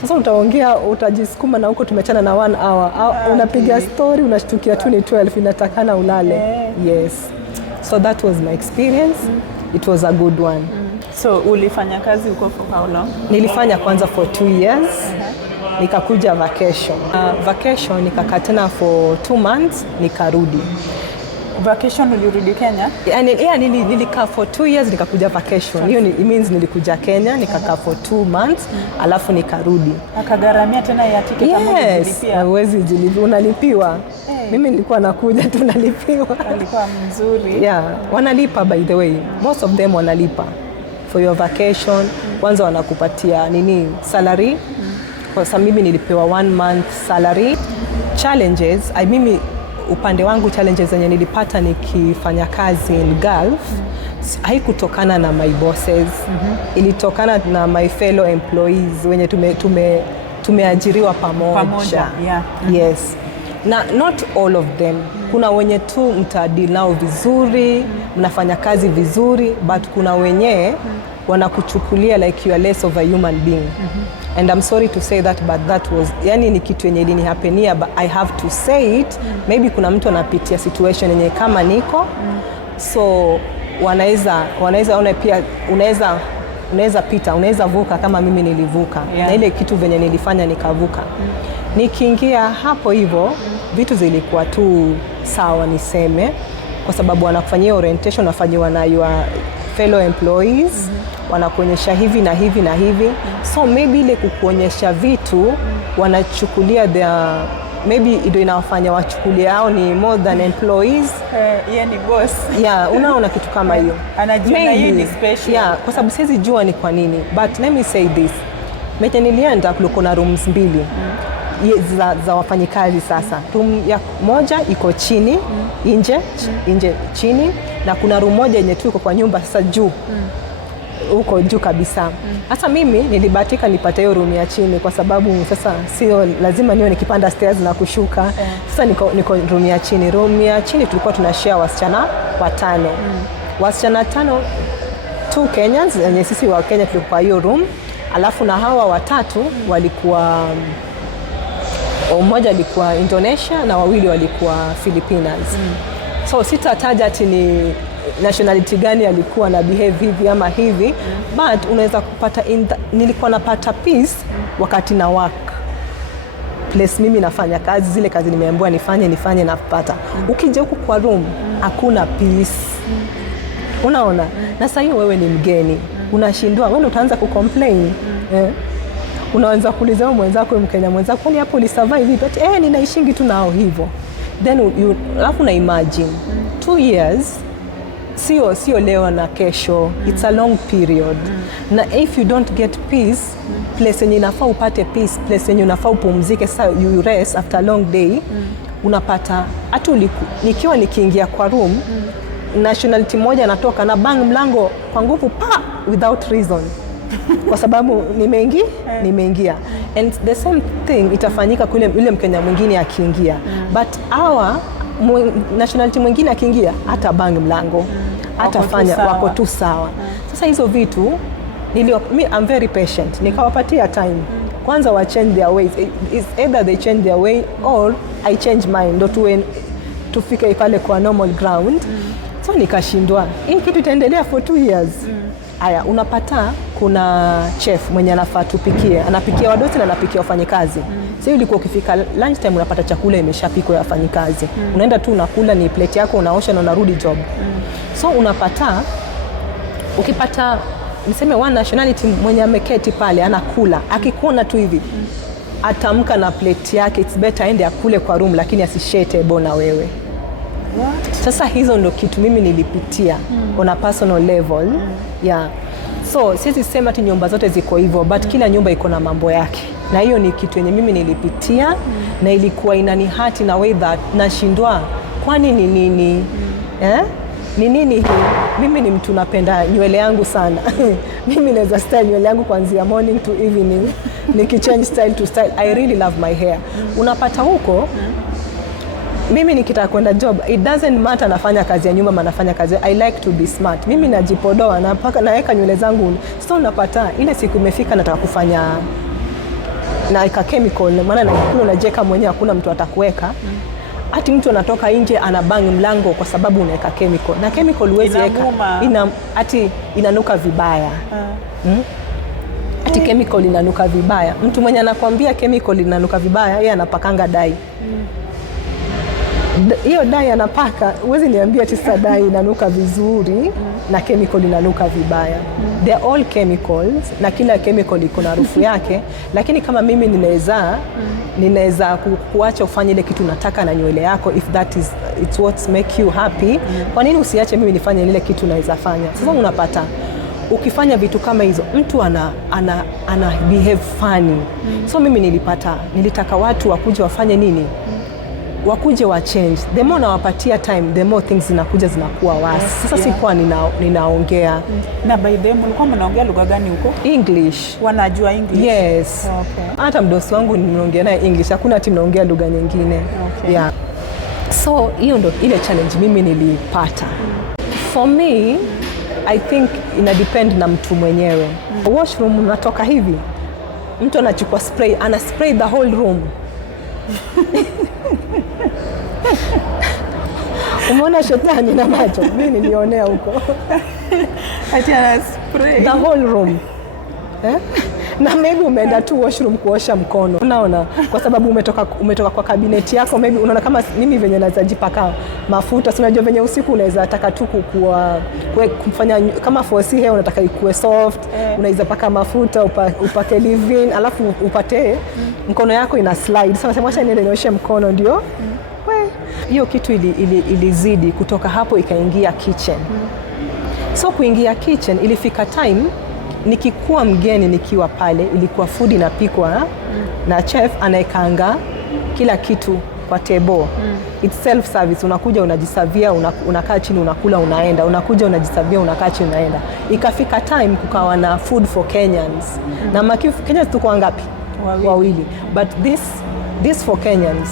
Sasa utaongea, utajisukuma, na huko tumechana na 1 hour. Unapiga story, unashtukia tu ni 12, inatakana ulale. Yes. So that was my experience. It was a good one. So ulifanya kazi huko for how long? Nilifanya kwanza for 2 years. Nikakuja vacation nikakaa tena for 2 months, nikarudi. Vacation ulirudi Kenya? Nilikaa for 2 years, nikakuja vacation. Hiyo it means nilikuja Kenya, nikakaa for 2 months, alafu nikarudi. Akagaramia tena ya tiketi kama ulilipia? Huwezi jilipia, unalipiwa. Mimi nilikuwa nakuja tu nalipiwa. Alikuwa mzuri. Wanalipa by the way. Most of them wanalipa for your vacation. Kwanza wanakupatia salary. Kwa sababu mimi nilipewa 1 month salary. Challenges, mimi upande wangu challenges zenye nilipata nikifanya kazi in Gulf, haikutokana na my bosses. Ilitokana na my fellow employees wenye tumeajiriwa pamoja. Yes. Not all of them. Kuna wenye tu mtadeal nao vizuri, mnafanya kazi vizuri, but kuna wenye wanakuchukulia like you are less of a human being. And I'm sorry to say that, but that was, yani ni kitu yenye ilinihapenia, but I have to say it. Maybe kuna mtu anapitia situation yenye kama niko, so wanaweza ona pia, unaweza pita, unaweza vuka kama mimi nilivuka. Na ile kitu venye nilifanya nikavuka. Nikiingia hapo hivyo, vitu zilikuwa tu sawa niseme, kwa sababu wanakufanyia orientation, wafanywa na your fellow employees, wanakuonyesha hivi na hivi na hivi. So maybe ile kukuonyesha vitu wanachukulia maybe ndio inawafanya wachukulia hao ni more than employees. Yeye ni boss. Yeah, unaona kitu kama hiyo. Anajua hii ni special. Yeah, kwa sababu siwezi jua ni kwa nini. But let me say this. Mete nilienda kulikuwa na rooms mbili. Za wafanyikazi sasa. Room ya moja iko chini, nje chini, na kuna room moja yenye tu iko kwa nyumba sasa juu. Huko juu kabisa. Sasa mimi nilibahatika nipate hiyo room ya chini kwa sababu sasa sio lazima niwe nikipanda stairs na kushuka. Sasa niko room ya chini. Room ya chini tulikuwa tunashare wasichana 5. Wasichana 5, 2 Kenyans, yenye sisi wa Kenya tulikuwa hiyo room. Alafu na hawa 3 walikuwa, mmoja alikuwa Indonesia na 2 walikuwa Filipinas. So sitataja ati ni nationality gani alikuwa na behave hivi ama hivi, but unaweza kupata nilikuwa napata peace wakati na work place, mimi nafanya kazi, zile kazi nimeambiwa nifanye napata. Ukija huku kwa room hakuna peace. Unaona? Na sasa hiyo wewe ni mgeni, unashindwa, wewe utaanza kucomplain. Unaanza kuuliza mwenzako, Mkenya mwenzako, kwani hapo ni survive vipi? Ninaishingi tu nao hivyo. Then alafu na imagine 2 years sio leo na kesho. It's a long period. Na if you don't get peace, place yenye unafaa upate peace, place yenye unafaa upumzike, sasa you rest after a long day, unapata hata nikiwa nikiingia kwa room, nationality moja anatoka na bang mlango kwa nguvu without reason. Kwa sababu nimeingia. And the same thing itafanyika kule yule Mkenya mwingine akiingia. But our nationality mwingine akiingia hata bang mlango, atafanya wako tu sawa. Sasa hizo vitu I'm very patient. Nikawapatia time. Kwanza wa change their ways. It's either they change their way or I change mine. Ndo tufike pale kwa normal ground. So nikashindwa. Hii kitu itaendelea for 2 years. Aya, unapata kuna chef mwenye anafaa tupikie. Anapikia wadosi na anapikia wafanyikazi. Sasa ulikuwa ukifika lunch time unapata chakula imeshapikwa ya wafanyikazi. Unaenda tu unakula, ni plate yako unaosha na unarudi job. So unapata, ukipata niseme one nationality mwenye ameketi pale anakula, akikuona tu hivi atamka na plate yake, it's better aende akule kwa room lakini asishare table na wewe. Sasa hizo ndo kitu mimi nilipitia on a personal level. Yeah. So sisi sema ati nyumba zote ziko hivyo, but kila nyumba iko na mambo yake. Na hiyo ni kitu yenye mimi nilipitia na ilikuwa inanihati na way that nashindwa kwani ni nini? Ni nini hii? Mimi ni mtu napenda nywele yangu sana. Mimi naweza style nywele yangu kuanzia morning to evening. Nikichange style to style. I really love my hair. Unapata huko mimi nikitaka kwenda job, it doesn't matter nafanya kazi ya nyumba ama nafanya kazi. I like to be smart. Mimi najipodoa na paka naweka nywele zangu. So unapata ile siku imefika nataka kufanya naika chemical, maana na kule unajeka mwenyewe hakuna mtu atakuweka. Ati mtu anatoka nje anabang mlango kwa sababu unaweka chemical. Na chemical huwezi weka. Ati inanuka vibaya. Ati chemical inanuka vibaya. Mtu mwenye anakuambia chemical inanuka vibaya, yeye anapakanga dye. Hiyo dye anapaka, huwezi niambia ati sasa dye inanuka vizuri na chemical inanuka vibaya. They are all chemicals na kila chemical iko na harufu yake, lakini kama mimi ninaweza kuacha ufanye ile kitu unataka na nywele yako, if that is it's what make you happy, kwa nini usiache mimi nifanye ile kitu naweza fanya? Sasa unapata ukifanya vitu kama hizo mtu ana behave funny. So mimi nilitaka watu wakuje wafanye nini? Wakuje wa change. The more nawapatia time, the more things zinakuwa worse. Sasa sikuwa ninaongea. Na by the way, mlikuwa mnaongea lugha gani huko? English. Wanajua English? Yes. Okay. Hata mdosi wangu ninaongea naye English. Hakuna ati mnaongea lugha nyingine. Okay. Yeah. So hiyo ndo ile challenge mimi nilipata. For me, I think ina depend na mtu mwenyewe. Washroom unatoka hivi, mtu anachukua spray, ana spray the whole room. Umeona shetani na macho? Mimi nilionea huko. Ati ana spray the whole room. Na maybe umeenda tu washroom kuosha mkono. Unaona? Kwa sababu umetoka kwa kabineti yako, maybe unaona kama mimi venye naweza jipaka mafuta. Si unajua venye usiku unaweza taka tu kufanya kama fosi hair unataka ikue soft, unaweza paka mafuta upake leave-in, alafu upate mkono yako ina slide. Sasa nasema acha niende nioshe mkono ndio. Hiyo kitu ilizidi kutoka hapo ikaingia kitchen. So kuingia kitchen ilifika time nikikuwa mgeni nikiwa pale, ilikuwa food inapikwa na chef anaekanga kila kitu kwa table. It's self service, unakuja unajisavia, unakaa chini unakula unaenda, unakuja unajisavia unakaa chini unaenda. Ikafika time kukawa na food for Kenyans. Na makifu Kenyans tuko ngapi? Wawili. But this for Kenyans.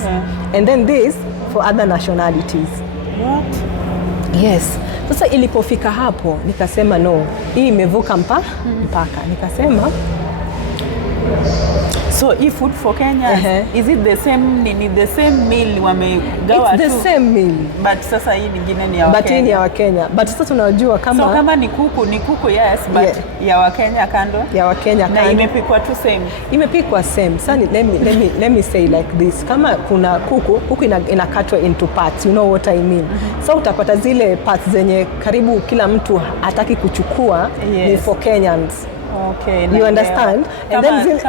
And then this for other nationalities. What? Yes. Sasa ilipofika hapo nikasema no, hii imevuka mpaka. Nikasema so if food for Kenya is it the same meal wamegawa tu? It's the same meal. But sasa hii nyingine ni ya Wakenya. But hii ni ya Wakenya. But sasa tunajua kama so kama ni kuku yes, but ya Wakenya kando. Ya Wakenya kando. Na imepikwa tu same. Imepikwa same. Sasa let me say like this. Kama kuna kuku inakatwa into parts. You know what I mean? So utapata zile parts zenye karibu kila mtu hataki kuchukua ni for Kenyans. Okay, you understand? And then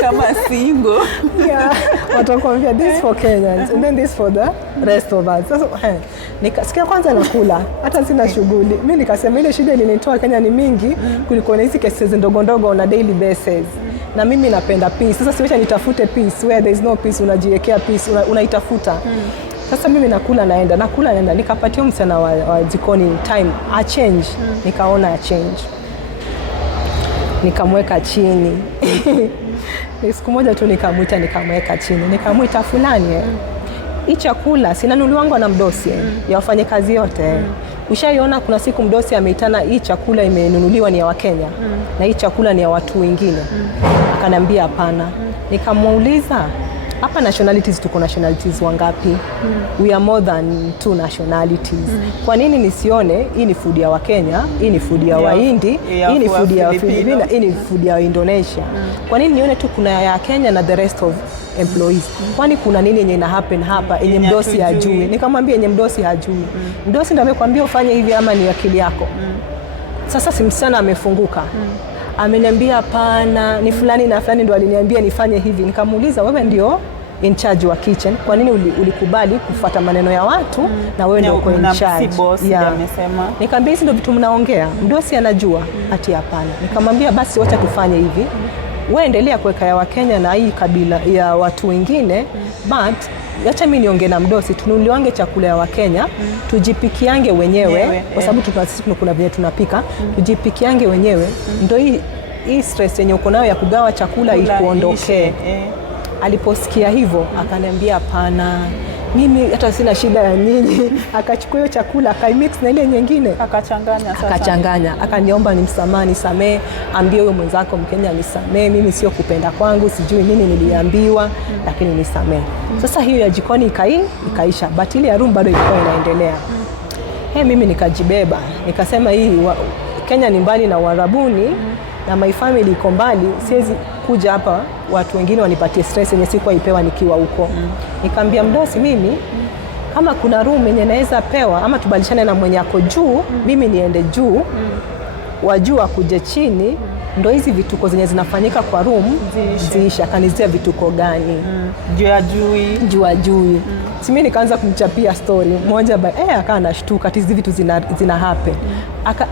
kama single. Yeah, watakwambia this for Kenyans and then this for the rest of us. Sasa nikasikia kwanza nakula, hata sina shughuli. Mimi nikasema ile shida ilinitoa Kenya ni mingi kuliko na hizi cases ndogo ndogo on a daily basis. Na mimi napenda peace. Sasa siwezi nitafute peace where there is no peace, unajiwekea peace, unaitafuta. Sasa mimi nakula naenda, nikapatia msana wa jikoni time a change. Nikaona a change. Nikamweka chini. Siku moja tu nikamweka chini. Nikamwita fulani. Hii chakula sinanunuliwa na mdosi ya wafanyakazi yote. Ushaiona kuna siku mdosi ameitana hii chakula imenunuliwa ni ya Wakenya na hii chakula ni ya watu wengine. Akaniambia hapana. Nikamuuliza hapa nationalities tuko nationalities wangapi? We are more than 2 nationalities. Kwa nini nisione hii ni food ya Wakenya, hii ni food ya Wahindi, hii ni food ya Filipina, hii ni food ya Indonesia? Kwa nini nione tu kuna ya Kenya na the rest of employees? Kwani kuna nini yenye ina happen hapa yenye mdosi hajui? Nikamwambia yenye mdosi hajui. Mdosi ndiye amekwambia ufanye hivi ama ni akili yako? Sasa si msichana amefunguka. Ameniambia hapana, ni fulani na fulani ndo aliniambia nifanye hivi. Nikamuuliza wewe ndio in charge wa kitchen, kwa nini ulikubali kufuata maneno ya watu na wewe ndio uko in charge? Amesema. Nikamwambia hizi ndio vitu mnaongea, mdosi anajua? Ati hapana. Nikamwambia basi wacha tufanye hivi, wewe endelea kuweka ya Wakenya na hii kabila ya watu wengine, but acha mimi niongee na mdosi tununuliwange chakula ya Wakenya, tujipikiange wenyewe kwa sababu kuna vile tunapika, tujipikiange wenyewe, ndio hii stress yenye uko nayo ya kugawa chakula ikuondokee. Aliposikia hivyo akaniambia hapana, mimi hata sina shida ya nyinyi. Akachukua hiyo chakula akaimix na ile nyingine akachanganya. Akaniomba nisamee, ambie huyo mwenzako Mkenya nisamee, mimi sio kupenda kwangu, sijui nini niliambiwa, lakini nisamee. Sasa hiyo ya jikoni ikaisha, but ile ya room bado ilikuwa inaendelea. Mimi nikajibeba, nikasema hii Kenya ni mbali na Uarabuni na my family iko mbali, siwezi kuja hapa watu wengine wanipatie stress yenye sikuwa ipewa nikiwa huko. Nikamwambia mdosi mimi kama kuna room yenye naweza pewa ama tubadilishane na mwenye ako juu, mimi niende juu, wajua kuje chini, ndo hizi vituko zenye zinafanyika kwa room ziisha. Kanizia vituko gani? Juu ajui. Mimi nikaanza kumchapia story moja akawa anashtuka ati hizi vitu zina happen.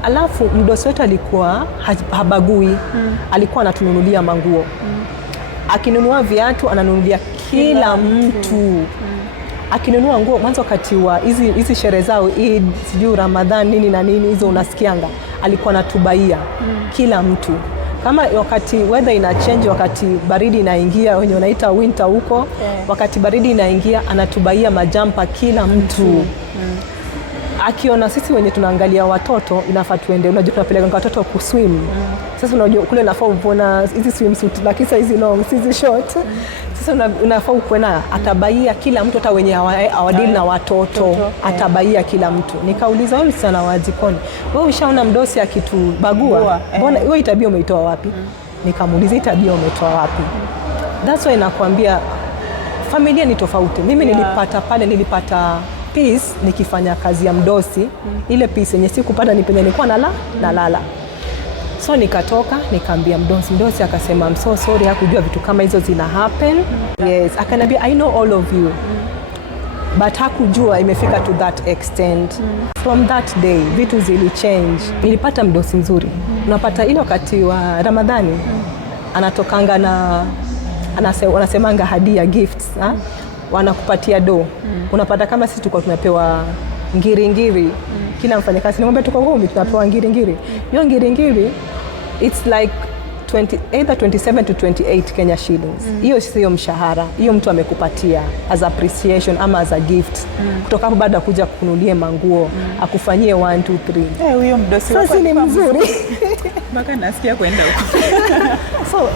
Alafu mdosi wetu alikuwa habagui. Alikuwa anatununulia manguo. Akinunua viatu ananunulia kila mtu. Akinunua nguo mwanzo wakati wa hizi sherehe zao Eid, sijui Ramadhan nini na nini hizo unasikianga, alikuwa anatubaia kila mtu. Kama wakati weather ina change, wakati baridi inaingia wenye wanaita winter huko, wakati baridi inaingia anatubaia majampa kila mtu. akiona sisi wenye tunaangalia watoto inafaa tuende, unajua tunapeleka watoto kuswim. Sasa unajua kule inafaa upona hizi swimsuit na kisa hizi long, hizi short. Sasa unafaa kuona atabaia kila mtu, hata wenye awadili na watoto atabaia kila mtu. Nikauliza wewe msichana wa jikoni, wewe ushaona mdosi akitubagua? Mbona wewe tabia umeitoa wapi? Nikamuuliza tabia umetoa wapi? That's why nakwambia familia ni tofauti. Mimi nilipata peace nikifanya kazi ya mdosi. Ile peace yenye sikupata ni penye nilikuwa nalala. So nikatoka nikaambia mdosi akasema I'm so sorry, hakujua vitu kama hizo zina happen. Yes, akaniambia I know all of you. But hakujua imefika to that extent. From that day vitu zili change. Nilipata mdosi mzuri. Unapata ile wakati wa Ramadhani anatokanga na wanasemanga hadia gifts, wanakupatia do. Unapata kama sisi tulikuwa tunapewa ngiri. Kila mfanyakazi nimwambia tuko ngumi tunapewa ngiri. Hiyo ngiri it's like either 27 to 28 Kenya shillings. Hiyo sio mshahara. Hiyo mtu amekupatia as appreciation ama as a gift. Kutoka hapo baada kuja kukunulie manguo, akufanyie 1 2 3. Huyo mdosi wako ni mzuri. Mpaka nasikia kwenda huko. So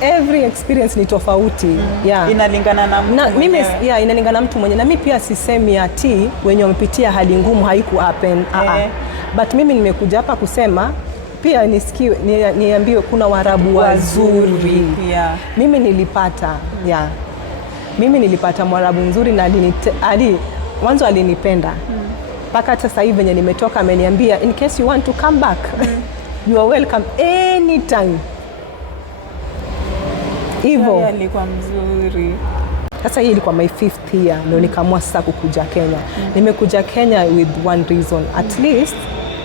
every experience ni tofauti. Inalingana na mtu mimi inalingana na mtu mwenye. Na mimi pia sisemi ati wenye wamepitia hali ngumu haiku happen. But mimi nimekuja hapa kusema pia nisikiwe, niambiwe kuna Waarabu wazuri. Mimi nilipata Mwarabu mzuri na mwanzo alinipenda. Mpaka sasa hivi venye nimetoka ameniambia in case you want to come back you are welcome anytime. Hivyo alikuwa mzuri. Sasa hii ilikuwa my 5th year ndio nikaamua sasa kukuja Kenya. Nimekuja Kenya with one reason, at least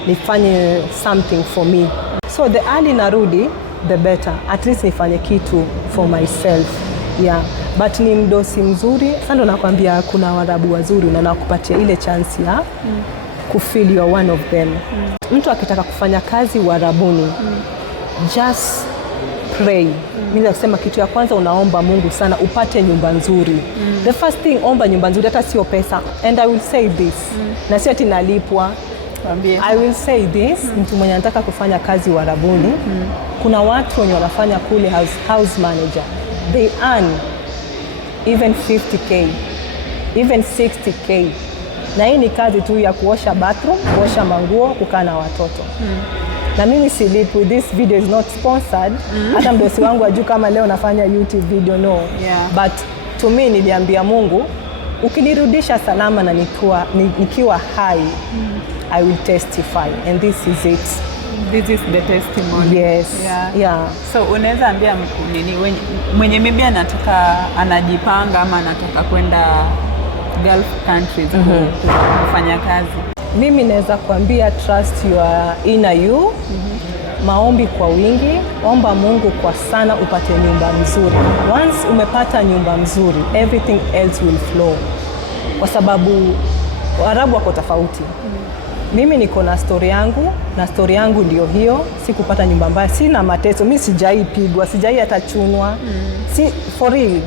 nifanye something for me. So the early narudi the better, at least nifanye kitu for myself. But ni mdosi mzuri. Sasa ndo nakwambia kuna Waarabu wazuri na nakupatia ile chance ya kufeel you are one of them. Mtu akitaka kufanya kazi Uarabuni just pray. Mimi nasema kitu ya kwanza unaomba Mungu sana upate nyumba nzuri. The first thing, omba nyumba nzuri, hata sio pesa. And I will say this. Na si ati nalipwa. I will say this, mtu mwenye anataka kufanya kazi Uarabuni, kuna watu wenye wanafanya kule house manager. They earn even 50k, even 60k. Na hii ni kazi tu ya kuosha bathroom, kuosha manguo, kukaa na watoto. Na mimi silipwi. This video is not sponsored. Hata mdosi wangu ajui kama leo nafanya YouTube video, no. But to me niliambia Mungu, ukinirudisha salama na nikiwa hai, I will testify and this is it. This is the testimony. Yes. So unaweza ambia mwenye maybe anajipanga ama anataka kwenda Gulf countries kufanya kazi. Mimi naweza kuambia trust your inner you. Maombi kwa wingi, omba Mungu kwa sana upate nyumba nzuri. Once umepata nyumba nzuri, everything else will flow. Kwa sababu Waarabu wako tofauti. Mimi niko na story yangu, na story yangu ndio hiyo. Sikupata nyumba mbaya, sina mateso, mimi sijaipigwa, sijai hata chunwa. Si for real.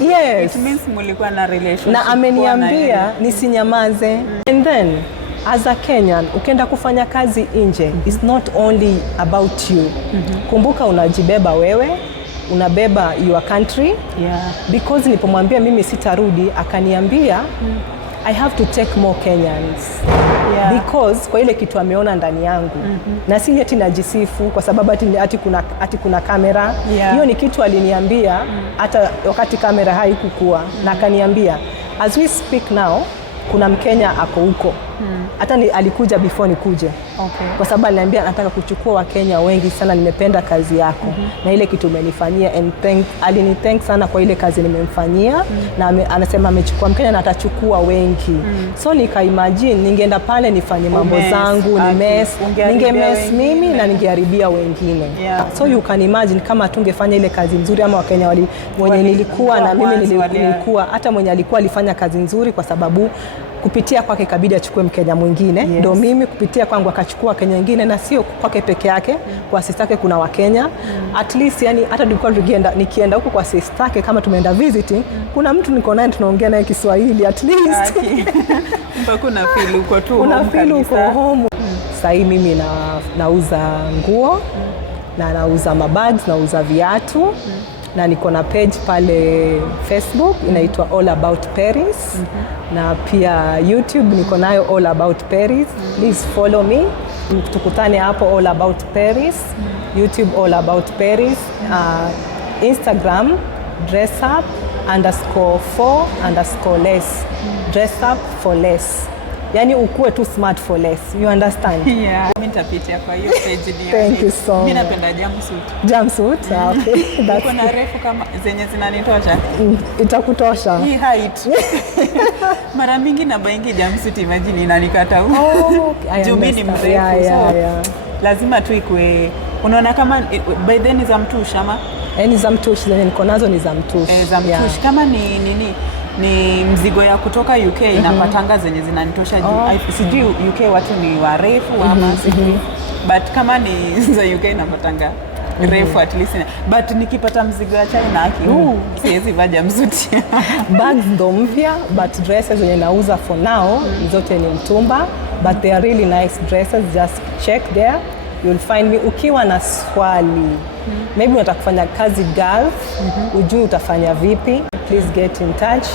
Yes. It means mulikuwa na relationship. Na ameniambia nisinyamaze. And then as a Kenyan, ukienda kufanya kazi nje, it's not only about you. Kumbuka unajibeba wewe, unabeba your country. Because nilipomwambia mimi sitarudi, akaniambia I have to take more Kenyans. Because kwa ile kitu ameona ndani yangu. Na si eti najisifu kwa sababu ati kuna kamera. Hiyo ni kitu aliniambia hata wakati kamera haikukua. Na akaniambia as we speak now kuna Mkenya ako huko. Hata alikuja before nikuje. Kwa sababu aliniambia nataka kuchukua Wakenya wengi sana, nimependa kazi yako. Na ile kitu umenifanyia and alinithank sana kwa ile kazi nimemfanyia. Na anasema amechukua Mkenya na atachukua wengi. So nikaimagine ningeenda pale nifanye mambo zangu, ningemess mimi na ningeharibia wengine. So you can imagine kama tungefanya ile kazi nzuri ama Wakenya mwenye nilikuwa na mimi nilikuwa, hata mwenye alikuwa alifanya kazi nzuri kwa sababu kupitia kwake ikabidi achukue Mkenya mwingine, ndio mimi kupitia kwangu akachukua Kenya mwingine, na sio kwake peke yake, kwa sister yake kuna Wakenya. At least yani hata tulikuwa nikienda huko kwa sister yake kama tumeenda visiting, kuna mtu niko naye tunaongea naye Kiswahili at least. Mpaka una feel uko tu home. Una feel uko home. Sasa hii mimi nauza nguo na nauza mabags, nauza viatu. Na niko na page pale Facebook inaitwa All About Paris. Na pia YouTube niko nayo All About Paris. Please follow me. Tukutane hapo All About Paris. YouTube All About Paris. Instagram dressup_for_less. Dressup4less. Yani ukue tu smart for less. You understand? Yeah. Mimi nitapitia kwa hiyo page ni. Thank you so much. Mimi napenda jumpsuit. Jumpsuit? Okay. Uko na refu kama zenye zinanitosha? Itakutosha. Hii height. Mara mingi na baingi jumpsuit imagine inanikata huko. Oh, juu mimi ni mrefu. Yeah. Lazima tu ikue. Unaona kama by then ni za mtush ama? Ni za mtush, zenye niko nazo ni za mtush. Za mtush. Yeah. Kama ni mzigo ya kutoka UK napatanga zenye zinanitosha juu. Sijui UK watu ni warefu ama sijui. But kama ni za UK napatanga refu at least. But nikipata mzigo ya China siwezi vaa jumpsuit. Bags ndo mpya, but dresses zenye nauza for now zote ni mtumba, but they are really nice dresses. Just check there, you'll find me. Ukiwa na swali, maybe unataka kufanya kazi Gulf, ujui utafanya vipi, please get in touch.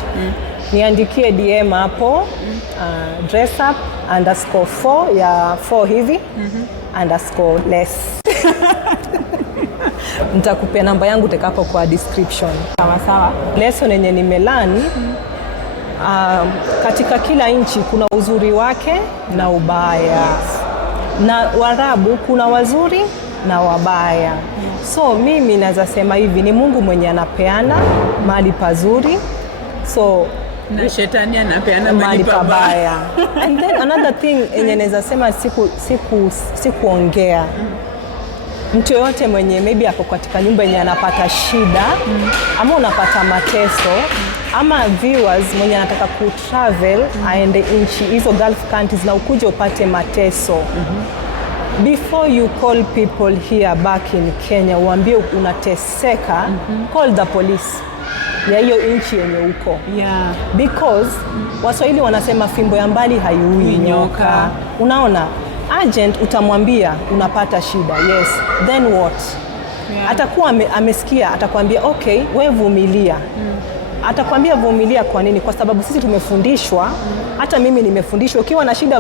Niandikie DM hapo, dressup_for ya 4 hivi _less. Nitakupea namba yangu tekapo kwa description. Sawa. Lesson yenye nimelani, katika kila nchi kuna uzuri wake na ubaya. Na Waarabu kuna wazuri na wabaya. So mimi naweza sema hivi, ni Mungu mwenye anapeana mahali pazuri. So na shetani anapeana mahali pabaya. And then another thing yenye naweza sema sikuongea. Mtu yote mwenye maybe ako katika nyumba yenye anapata shida ama unapata mateso, ama viewers mwenye anataka kutravel aende nchi hizo Gulf countries na ukuje upate mateso. Before you call people here back in Kenya, uambie unateseka, call the police ya hiyo nchi yenye uko. Yeah. Because Waswahili wanasema fimbo ya mbali haiui nyoka. Unaona? Agent utamwambia unapata shida. Yes. Then what? Yeah. Atakuwa amesikia, atakwambia okay, wewe vumilia. Atakwambia vumilia kwa nini? Kwa sababu sisi tumefundishwa, hata mimi nimefundishwa, ukiwa na shida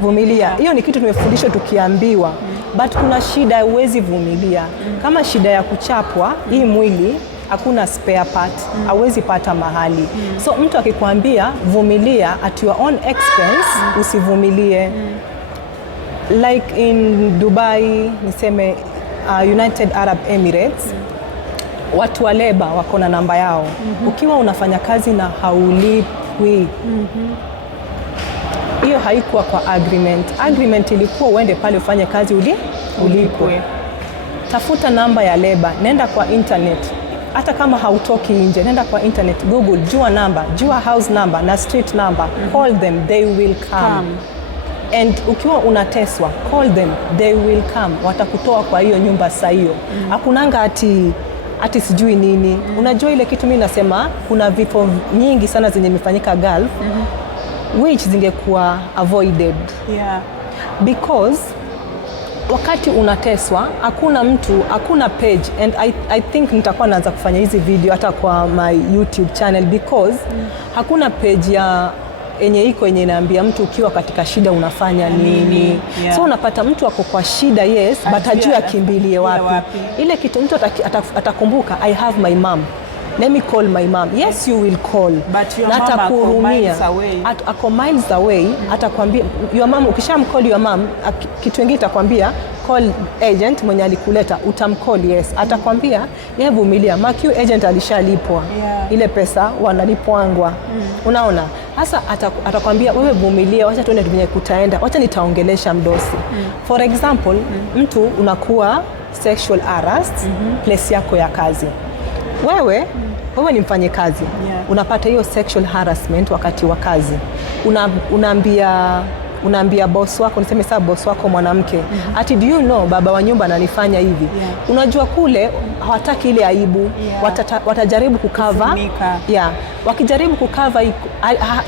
vumilia. Hiyo ni kitu tumefundishwa tukiambiwa. But kuna shida huwezi vumilia. Kama shida ya kuchapwa, hii mwili hakuna spare part, hauwezi pata mahali. So mtu akikwambia vumilia at your own expense, usivumilie. Like in Dubai, niseme United Arab Emirates, watu wa leba wako na namba yao. Ukiwa unafanya kazi na haulipwi, hiyo haikuwa kwa agreement. Agreement ilikuwa uende pale ufanye kazi ulipwe. Tafuta namba ya leba, nenda kwa internet. Hata kama hautoki nje, nenda kwa internet, Google, jua namba, jua house number na street number. Call them, they will come. And ukiwa unateswa, call them, they will come. Watakutoa kwa hiyo nyumba saa hiyo. Hakunanga ati sijui nini. Unajua ile kitu mimi nasema, kuna vifo nyingi sana zenye imefanyika Gulf, which zingekuwa avoided. Yeah. Because wakati unateswa, hakuna page, and I think nitakuwa naanza kufanya hizi video hata kwa my YouTube channel, because hakuna page ya yenye inaambia mtu ukiwa katika shida unafanya nini. Yeah. So unapata mtu ako kwa shida, yes, but hajui akimbilie wapi. Ile kitu mtu atakumbuka, I have my mom, let me call my mom. Yes, you will call. But your mom ako miles away. Atakwambia your mom, ukishamcall your mom, kitu kingine itakwambia call agent mwenye alikuleta, utamcall. Yes, atakwambia yeye vumilia, mark you agent alishalipwa. Yeah. Ile pesa wanalipwangwa. Unaona? Sasa atakwambia wewe vumilia, wacha tuende venye kutaenda, wacha nitaongelesha mdosi. For example, mtu unakuwa sexual harassed place yako ya kazi. Wewe wewe ni mfanyikazi, unapata hiyo sexual harassment wakati wa kazi, unaambia boss wako, niseme sasa boss wako mwanamke, ati do you know baba wa nyumba ananifanya hivi. Unajua kule hawataki ile aibu, watajaribu kukava. Wakijaribu kukava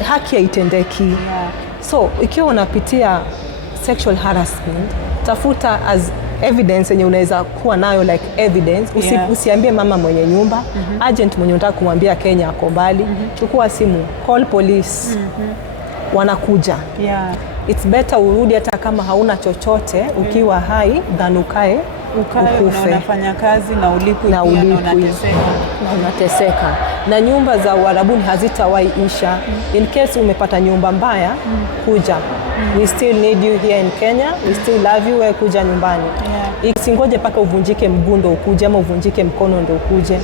haki haitendeki. So ikiwa unapitia sexual harassment, tafuta as evidence yenye unaweza kuwa nayo, like evidence. Usiambie mama mwenye nyumba, agent mwenye unataka kumwambia Kenya ako mbali, chukua simu, call police, wanakuja. It's better urudi hata kama hauna chochote ukiwa hai than ukae ukufe. Unafanya kazi na ulipwi na unateseka. Na nyumba za Uarabuni hazitawahi isha. In case umepata nyumba mbaya, kuja. We still need you here in Kenya. We still love you. Kuja nyumbani. Isingoje paka uvunjike mguu ndo ukuje, ama uvunjike mkono ndo ukuje.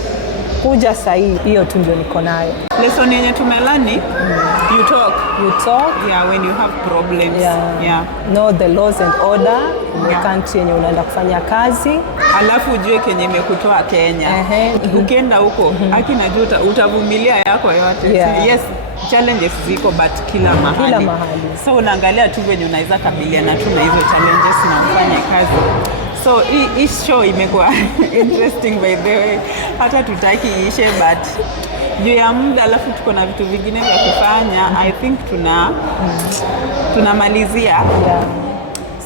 Kuja sahi. Hiyo tu ndio niko nayo. Lesson yenye tumelani, you talk. When you have problems. Know the laws and order in the country yenye unaenda kufanya kazi. Alafu ujue kenye imekutoa Kenya. Ukienda huko, haki najua utavumilia yako yote. Yes, challenges ziko but kila mahali. So unaangalia tu venye unaweza kabiliana tu na hizo challenges na ufanye kazi. So hii show imekuwa interesting by the way. Hata tutaki ishe but juu ya muda, alafu tuko na vitu vingine vya kufanya. I think tunamalizia.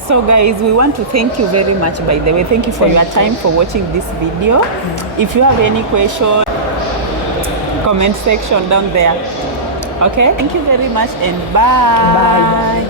So guys, we want to thank you very much by the way. Thank you for your time, for watching this video. If you have any question, comment section down there. Okay? Thank you very much and bye.